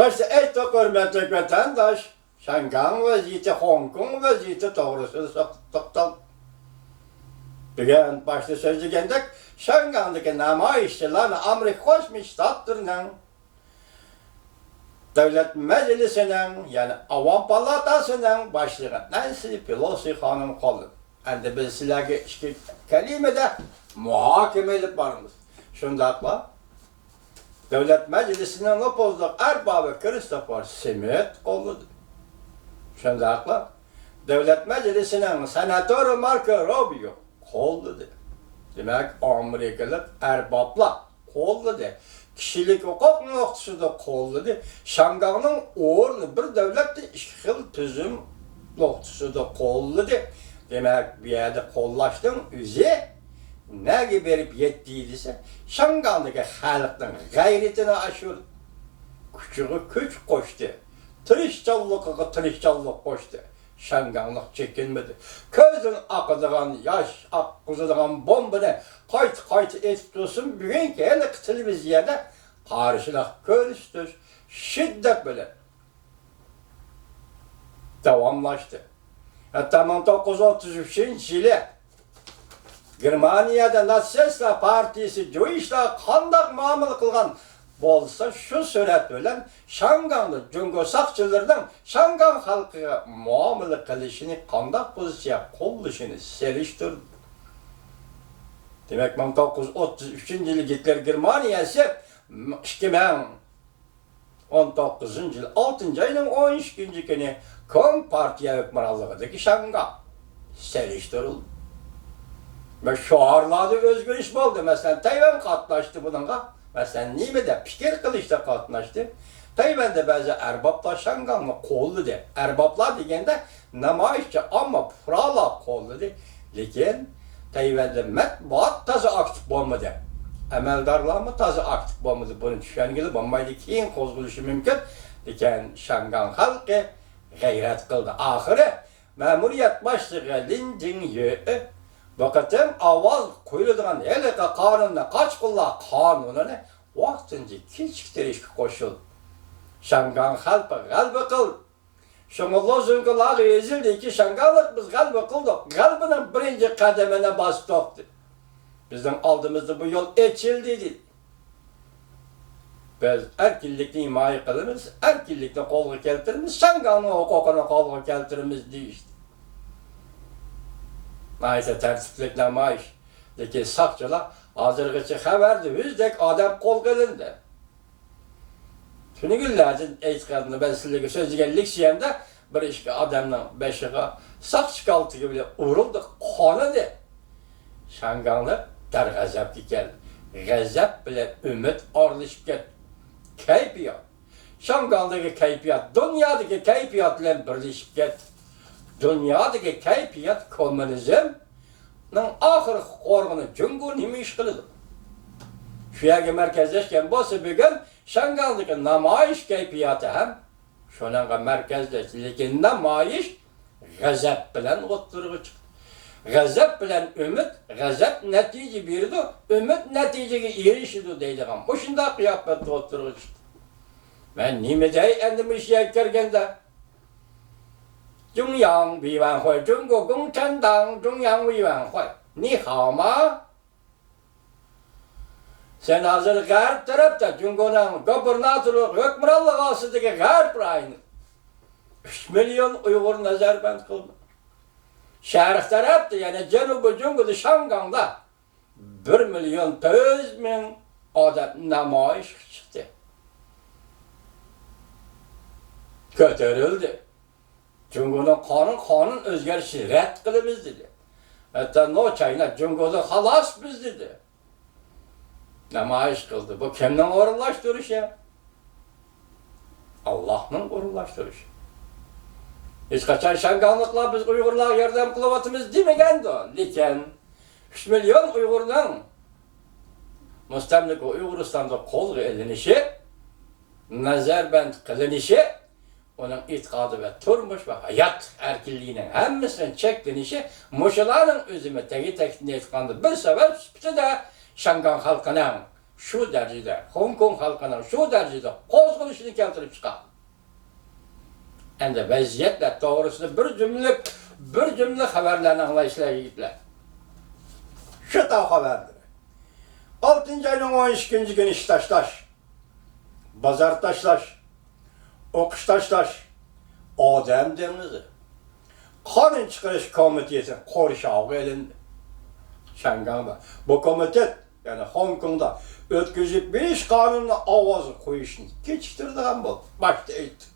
Başta ey hürmetli vatandaş, Şangan vaziyeti, Hong Kong vaziyeti doğrusu toptal. Bugün başta sözlügendek, Şangan'daki namayişçilerini Amerika Koşmuş Ştatlarının Devlet Meclisi'nin, yani Avam Palatası'nın başlığı Nancy Pelosi hanım kaldı. Endi biz sizlerge iki kelimede muhakeme edip varımız. Şundakla, Devlet Meclisi'nin opozluk erbabı Christopher Smith oldu. Şundakla, Devlet Meclisi'nin senatörü Marco Rubio oldu. Demek Amerikalık erbabla oldu. Kişilik hukuk noktasında kolludu. Şangan'ın uğurlu bir devlette iki tüzüm noktasında kolludu. Demek bir yerde kollaştın üzü ne gibi verip yettiyse Şangan'daki halkın gayretini aşır. Küçüğü güç koştu. Tırışçallık'a tırışçallık koştu. Şanganlık çekinmedi. Közün akıdığan, yaş akıdığan bombını kayıt etip dursun. Bugün ki hele televiziyada karşılık görüştür. Şiddet böyle devamlaştı. Hatta 1933 yılı Germaniyada Natsistler Partisi Joyiş'la kandak muamele kılgan bolsa şu suret bilen Şanganlı Cungo sakçılardan Şangan halkıya muamele kılışını kandak pozisyon kolluşunu seliştirdi. Demek 1933 yılı Hitler Germaniyası 2019 yıl 6. ayının 13. günü Kompartiya hükümranlığındaki Şangan seliştirildi. Ve şuarladı özgürlük oldu. Mesela Tayvan katlaştı bununla. Mesela Nime'de fikir kılıçta katlaştı. Tayvan'da bazı erbaplar Şangan'la kollu de. Erbaplar degende namayişçi ama fırala kollu de. Lakin Tayvan'da matbuat tazı aktif olmadı. Emeldarlar mı tazı aktif olmadı. Bunu düşüngeli bombayla keyin kozguluşu mümkün. Lakin Şangan halkı gayret kıldı. Ahire memuriyet başlığı Lin Jingyu vakitın avaz koyulduğun hele kanunla kaç kılla kanununu vaktınca keçiktirişki koşul. Şangan halkı galbi kıl. Şunu lozunguları ezildi ki Şanganlık biz galbi kıldık. Galbinin birinci kademine bastıktı. Bizim aldığımızda bu yol geçildiydi. Biz erkillikle himaye kılırız, erkillikle kolu keltirimiz, Şangan'ın hukukuna kolu keltirimiz diyor işte. Neyse tertiplikle maaş. Lakin sakçılar hazırgıçı haberdi. Yüzdek adam kol kılındı. Şunu günlerce eğitkadını ben sizlere sözlügenlik siyende bir işki adamla beşiğe sakçı kaltı gibi uğrulduk. Konadı. Şanganlı der gazap dikel. Gazap bile ümit orlışıp get. Keyfiyat. Şangan'daki keyfiyat, dünyadaki keyfiyat ile birleşip get. Dünyadaki keyfiyat komünizm'nin ahir korgunu Cungo nime iş kılıdı. Şu yerge merkezleşken bolsa bugün Şangan'daki namayış keyfiyatı hem şunanga merkezleşti. Lekin namayış gazap bilen oturuğu çıktı. Gazap bilen ümit, gazap netice birdi, ümit neticeye erişidi deydiğim. O şimdi kıyafette oturuğu çıktı. Ben nime dey endimi işe kergende 中央委员会，中国共产党中央委员会，你好吗？ Sen hazır garip tarafta Cumhur'un gobernatörü hükümranlığı altındaki garip rayını 3 milyon Uygur nazarband kıldı. Şerif tarafta yani Cenubi Cumhur'da Şangan'da 1 milyon 900 bin adam namayış çıktı. Kötürüldü. Cumhur'un kanun özgürlüğü red kılımız dedi. Hatta no çayına Cumhur'da halas biz dedi. Namayış kıldı. Bu kimden orunlaştırış ya? Allah'ın orunlaştırışı. Hiç kaçan Şanganlıkla biz Uygurlar yardım kılıvatımız demegendi o. Lakin 3 milyon Uygur'dan müstemlik Uyguristan'da kol elinişi, nazarband kılınışı, onun itikadı ve turmuş ve hayat erkilliğinin hemmisinin çektiğinişi, muşaların özüme tegi tekniğe etkandı bir sefer de Şangan halkının şu derecede, Hong Kong halkının şu derecede kozguluşunu keltirip çıkar. Endi vaziyetle doğrusunu bir cümle haberlerini anlayışlar yigitler. Şu da haberdir. 6. ayının 12. günü iş taşlaş, bazar taşlaş, okuş taşlaş, adam denizi. Kanun çıkarış komitesi Korşağı elinde. Şangang'da. Bu komitet yani Hong Kong'da ötküzüp bir iş kanununa avazı koyuşunu geçiştirdiğim bu. Başta eğitim.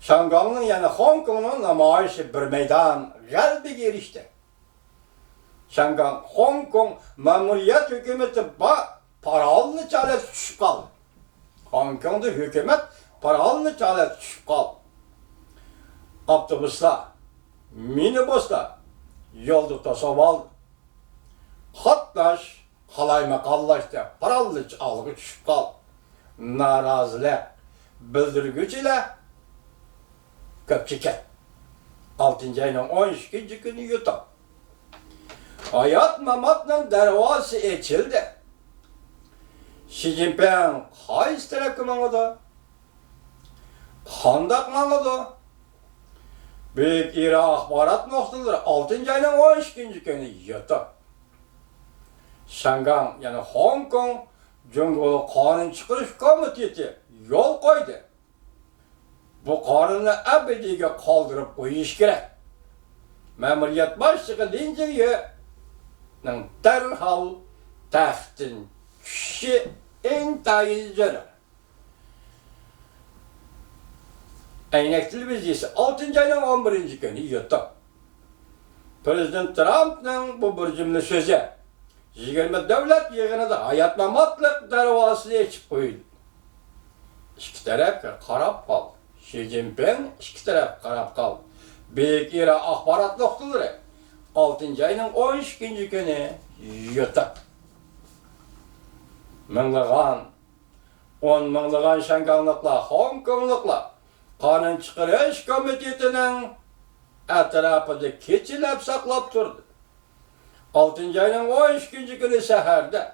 Şangang'ın yani Hong Kong'un namayışı bir meydan galbi gelişti. Şangang, Hong Kong memuriyet hükümeti paralı çare düşüp kaldı. Hong Kong'da hükümet paralı çare düşüp kaldı. Avtobuslar, minibuslar yolda tasavvur aldı. Hattaş, kalaymakallaştı, paralı algı düşüp kaldı. Narazılar, bildirgüçüler, köpçüken. 6. ayının 12. günü yutak. Hayat mamatla dervası açıldı. Xi Jinping qaysi tarafga mangadi? Qandaq mangadi? Büyük İra axborot nuqtalari 6. ayının 12. günü yutak. Şangang yani Hong Kong Cumhuriyet Kanun Çıkarış Komiteti yol koydu. Bu kanunu ebediye kaldırıp koyuş gerek. Memuriyet başlığı deyince derhal taxtın kişi intayin zörü. Aynak televiziyası 6. ayının 11. günü yutak. Prezident Trump'ın bu bir cümle sözü 20 devlet yığınında hayat mamatlık davası açıp koydu. İki taraf qarab qaldı. Xi Jinping iki taraf qarab qaldı. Büyük İra axborot nuqtalari 6. ayının 12. günü yutak. On minglagan Şanganglıqlar, Hong Konglıqlar Kanun Çıkarış Komitetinin etrafında keçilep saqlap turdu. 6. ayının 12. günü səhərdə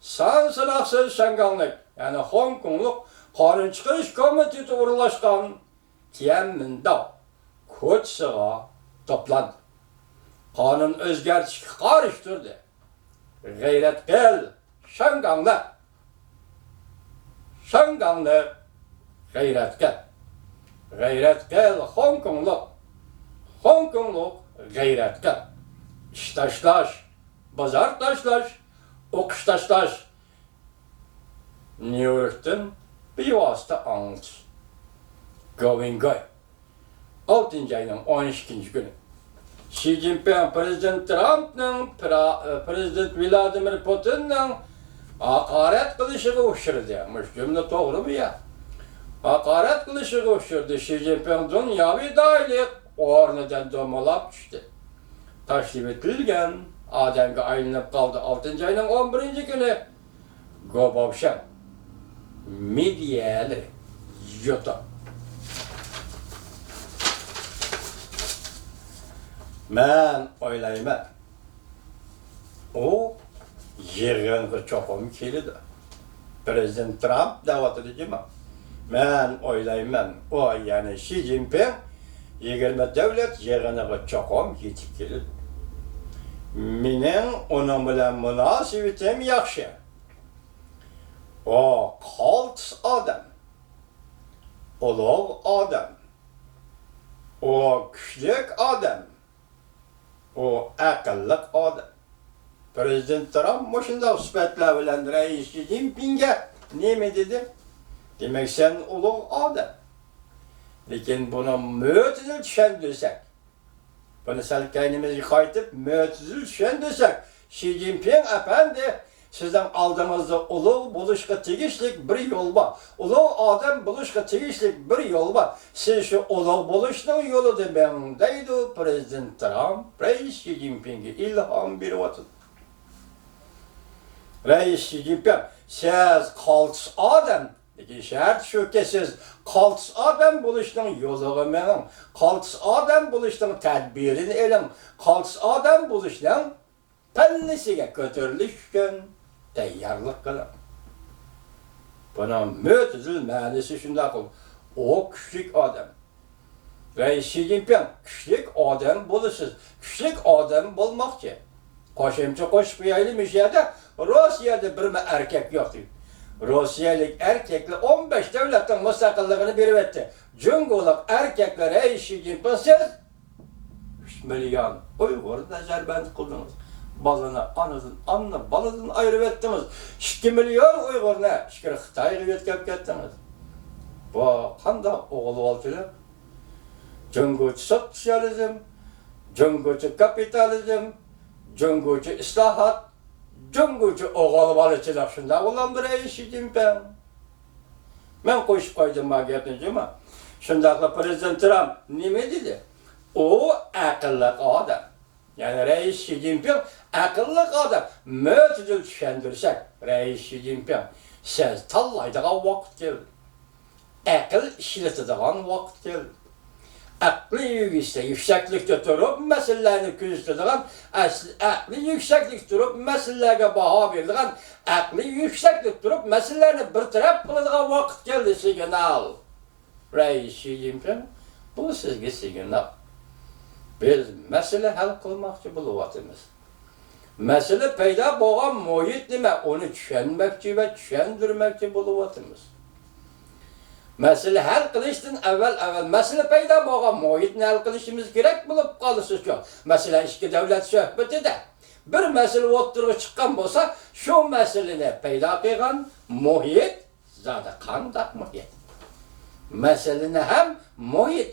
sansınaqsız Şanganglık yani Hong Kongluk Kanun Çıkarış Komiteti uğurlaşkan Tiananmen koçsığa toplandı. Kanun özgerçi karıştırdı. Gayret gel Şanganglı. Şanganglı gayret gel. Gayret gel Hong Kongluk. Hong Kongluk gayret gel. İş taşlaş, bazar taşlaş, okuş taşlaş. New York'tan bir vasıta anlat. Going Goy. 6. ayının 12. günü. Xi Jinping, Prezident Trump'ın, Prezident Vladimir Putin'in hakaret kılışığı uçurdu. Cümle doğru mu ya? Hakaret kılışığı uçurdu. Xi Jinping dünyavi dailik ornadan domalap düştü. Taşrif etilgen adamga aylanıp kaldı 6. ayının 11. günü. Gobovşan. Medyalı yutak. Ben oylayman. O yığınğı çoxum kelidi. Prezident Trump davat edeceğim. Ben oylayman. O yani Xi Jinping 20 devlet yığınğı çoxum yetip kelidi. Mening onun bilan munosabatim yaxshi. O qaltis odam. Ulug' odam. O kuchli odam. O aqlli odam. Prezident Trump mushunday sifatlar bilan Rais Xi Jinpingga nima dedi? Demak sen ulug' odam. Lekin buni mo'tadil tushundirsak, buni sal kaynimizga qaytib mo'tadil tushundirsak, Xi Jinping efendi sizden aldığınızda ulug' bo'lishga tegishlik bir yo'l bor. Ulug' odam bo'lishga tegishlik bir yo'l bor. Siz shu ulug' bo'lishning yo'lida men deydi Prezident Trump, Rais Xi Jinpingga ilhom beryapti. Rais Xi Jinping, siz qaltis odam. Lekin shart shuki siz qaltis odam bo'lishning yo'liga mening, qaltis odam bo'lishning tadbirini eling, qaltis odam bo'lishning pallisiga ko'tarilish uchun tayyorlik qiling. Bunun mötüzül manisi şunda kıl. O küçük adam. Reis Xi Jinping küçük adam buluşuz. Küçük adam bulmakçı. Koşumcu koşup yayılmış yerde Rusya'da bir erkek yoktu. Rusyalık erkekler 15 devletin müstakillığını verivetti. Cunguluk erkekler Reis Xi Jinping siz 3 milyon Uygur nazarband kıldınız. Balını, anını, balını ayırıvettiniz. 2 milyon Uygur'na, şükür Xitay'a yetkep gettiniz. Bu qanda oğul oldular. Cungucu sosyalizm, cungucu kapitalizm, cungucu islahat, cungucu oğul balıçılık şunda olan bir Reis Xi Jinping. Ben koşup koydum magiyatınca ama şundakla Prezident Trump ne dedi? O akıllı adam. Yani Reis Xi Jinping akıllı adam. Mötüdül düşündürsek Reis Xi Jinping siz tallaydığa vakit geldi. Akıl işletediğin vakit geldi. Aklı yükseklikte durup meselelerini küzdüğün, aklı yükseklik durup meselelere baha verdiğin, aklı yükseklik durup meselelerini bir taraf kıldığı vakit geldi signal. Reis Xi Jinping bu sizge signal. Biz mesele hal kılmakçı buluvatımız. Mesele peyda boğan muhit nime, onu düşünmekçi ve düşündürmekçi buluvatımız. Mesele hal kılıştın evvel mesele peyda boğan muhitini hal kılışımız gerek bulup kalısız yok. Mesela iki devlet söhbeti de bir mesele oturup çıkan olsa şu meseleni peyda kıygan muhit zaten kandak muhit. Meseleni hem muhit